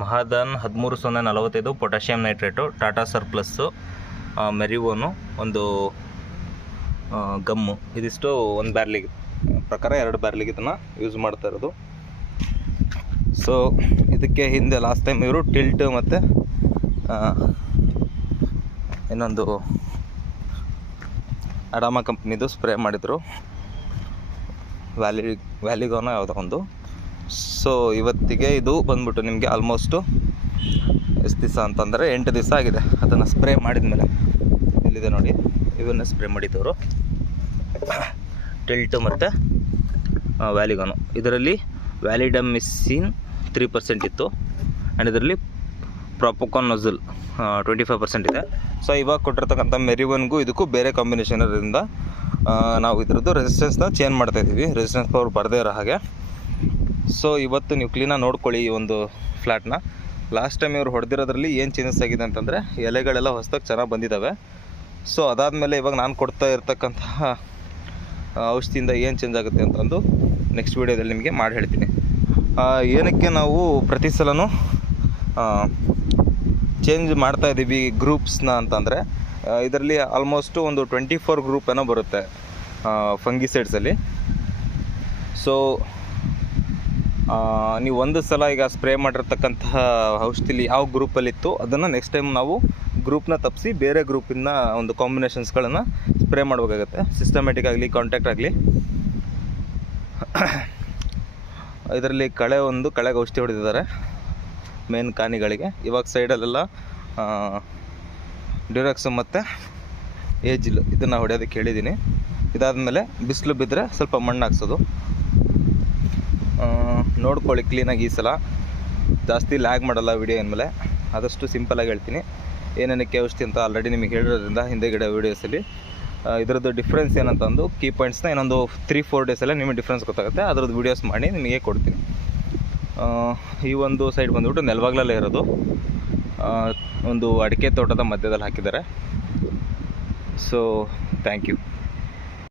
ಮಹಾದಾನ್ ಹದಿಮೂರು ಸೊನ್ನೆ ನಲವತ್ತೈದು potassium nitrate, Tata surplus Merivon, ಒಂದು ಗಮ್ಮು. ಇದಿಷ್ಟು ಒಂದು ಬ್ಯಾರ್ಲಿಗೆ, ಪ್ರಕಾರ ಎರಡು ಬ್ಯಾರ್ಲಿಗೆ ಇದನ್ನು ಯೂಸ್ ಮಾಡ್ತಾ ಇರೋದು. ಸೊ ಇದಕ್ಕೆ ಹಿಂದೆ ಲಾಸ್ಟ್ ಟೈಮ್ ಇವರು ಟಿಲ್ಟ್ ಮತ್ತು ಇನ್ನೊಂದು ಅಡಾಮ ಕಂಪ್ನಿದು ಸ್ಪ್ರೇ ಮಾಡಿದರು. ವ್ಯಾಲಿ, ವ್ಯಾಲಿಗೋನ ಯಾವುದೋ ಒಂದು. ಸೊ ಇವತ್ತಿಗೆ ಇದು ಬಂದ್ಬಿಟ್ಟು ನಿಮಗೆ ಆಲ್ಮೋಸ್ಟು ಎಷ್ಟು ದಿವಸ ಅಂತಂದರೆ ಎಂಟು ದಿವಸ ಆಗಿದೆ. ಅದನ್ನು ಸ್ಪ್ರೇ ಮಾಡಿದ ಮೇಲೆ ಇಲ್ಲಿದೆ ನೋಡಿ? ಇವನ್ನ ಸ್ಪ್ರೇ ಮಾಡಿದ್ದವರು. ಟಿಲ್ಟು ಮತ್ತು ವ್ಯಾಲಿಗಾನು ಇದರಲ್ಲಿ ವ್ಯಾಲಿಡಮ್ ವ್ಯಾಲಿಡಮಿಸಿನ್ ತ್ರೀ ಪರ್ಸೆಂಟ್ ಇತ್ತು. ಆ್ಯಂಡ್ ಇದರಲ್ಲಿ propiconazole twenty five percent so. So ಇವಾಗ ಕೊಟ್ಟಿರ್ತಕ್ಕಂಥ ಮೆರಿವನ್ಗೂ ಇದಕ್ಕೂ ಬೇರೆ ಕಾಂಬಿನೇಷನ್ ಆ, ನಾವು ಇದರದ್ದು ರೆಸಿಸ್ಟೆನ್ಸ್ನ ಚೇಂಜ್ ಮಾಡ್ತಾ ಇದ್ದೀವಿ. ರೆಸಿಸ್ಟೆನ್ಸ್ ಪವರ್ ಬರದೇ ಇರೋ ಹಾಗೆ. ಸೊ ಇವತ್ತು ನೀವು ಕ್ಲೀನಾಗಿ ನೋಡ್ಕೊಳ್ಳಿ ಈ ಒಂದು ಫ್ಲ್ಯಾಟ್ನ ಲಾಸ್ಟ್ ಟೈಮ್ ಇವರು ಹೊಡೆದಿರೋದ್ರಲ್ಲಿ ಏನು ಚೇಂಜಸ್ ಆಗಿದೆ ಅಂತಂದರೆ ಎಲೆಗಳೆಲ್ಲ ಹೊಸದಾಗಿ ಚೆನ್ನಾಗಿ ಬಂದಿದ್ದಾವೆ ಸೊ ಅದಾದಮೇಲೆ ಇವಾಗ ನಾನು ಕೊಡ್ತಾ ಇರ್ತಕ್ಕಂತಹ ಔಷಧಿಯಿಂದ ಏನು ಚೇಂಜ್ ಆಗುತ್ತೆ ಅಂತಂದು ನೆಕ್ಸ್ಟ್ ವೀಡಿಯೋದಲ್ಲಿ ನಿಮಗೆ ಮಾಡಿ ಹೇಳ್ತೀನಿ. ಏನಕ್ಕೆ ನಾವು ಪ್ರತಿ ಸಲನೂ ಚೇಂಜ್ ಮಾಡ್ತಾ ಇದ್ದೀವಿ ಗ್ರೂಪ್ಸ್ನ ಅಂತಂದರೆ ಇದರಲ್ಲಿ ಆಲ್ಮೋಸ್ಟು ಒಂದು ಟ್ವೆಂಟಿ ಫೋರ್ ಗ್ರೂಪ್ ಏನೋ ಬರುತ್ತೆ ಫಂಗಿಸೈಡ್ಸಲ್ಲಿ ಸೊ ನೀವು ಒಂದು ಸಲ ಈಗ ಸ್ಪ್ರೇ ಮಾಡಿರ್ತಕ್ಕಂತಹ ಔಷಧಿಲಿ ಯಾವ ಗ್ರೂಪಲ್ಲಿತ್ತು, ಅದನ್ನು ನೆಕ್ಸ್ಟ್ ಟೈಮ್ ನಾವು ಗ್ರೂಪ್ನ ತಪ್ಪಿಸಿ ಬೇರೆ ಗ್ರೂಪಿನ ಒಂದು ಕಾಂಬಿನೇಷನ್ಸ್ಗಳನ್ನು ಸ್ಪ್ರೇ ಮಾಡಬೇಕಾಗತ್ತೆ. ಸಿಸ್ಟಮೆಟಿಕ್ ಆಗಲಿ ಕಾಂಟ್ಯಾಕ್ಟ್ ಆಗಲಿ. ಇದರಲ್ಲಿ ಕಳೆ ಒಂದು, ಕಳೆಗೆ ಔಷಧಿ ಹೊಡೆದಿದ್ದಾರೆ ಮೇನ್ ಕಾನಿಗಳಿಗೆ. ಇವಾಗ ಸೈಡಲ್ಲೆಲ್ಲ ಡ್ಯೂರಾಕ್ಸು ಮತ್ತು ಏಜಿಲ್ ಇದನ್ನು ಹೊಡೆಯೋದಕ್ಕೆ ಹೇಳಿದ್ದೀನಿ. ಇದಾದಮೇಲೆ ಬಿಸಿಲು ಬಿದ್ದರೆ ಸ್ವಲ್ಪ ಮಣ್ಣು ಹಾಕ್ಸೋದು. ನೋಡ್ಕೊಳ್ಳಿ ಕ್ಲೀನಾಗಿ ಈ ಸಲ. ಜಾಸ್ತಿ ಲ್ಯಾಗ್ ಮಾಡಲ್ಲ ವಿಡಿಯೋ ಅಂದಮೇಲೆ ಆದಷ್ಟು ಸಿಂಪಲಾಗಿ ಹೇಳ್ತೀನಿ. ಏನೇನಕ್ಕೆ ಔಷಧಿ ಅಂತ ಆಲ್ರೆಡಿ ನಿಮಗೆ ಹೇಳಿರೋದ್ರಿಂದ ಹಿಂದೆಗಡೆ ವೀಡಿಯೋಸಲ್ಲಿ ಇದರದ್ದು ಡಿಫ್ರೆನ್ಸ್ ಏನಂತಂದು ಕೀ ಪಾಯಿಂಟ್ಸ್ನ ಇನ್ನೊಂದು ತ್ರೀ ಫೋರ್ ಡೇಸಲ್ಲೇ ನಿಮಗೆ ಡಿಫ್ರೆನ್ಸ್ ಗೊತ್ತಾಗುತ್ತೆ. ಅದ್ರದ್ದು ವೀಡಿಯೋಸ್ ಮಾಡಿ ನಿಮಗೆ ಕೊಡ್ತೀನಿ. ಈ ಒಂದು ಸೈಡ್ ಬಂದುಬಿಟ್ಟು ನೆಲವಾಗ್ಲಲ್ಲೇ ಇರೋದು. ಒಂದು ಅಡಿಕೆ ತೋಟದ ಮಧ್ಯದಲ್ಲಿ ಹಾಕಿದ್ದಾರೆ. So thank you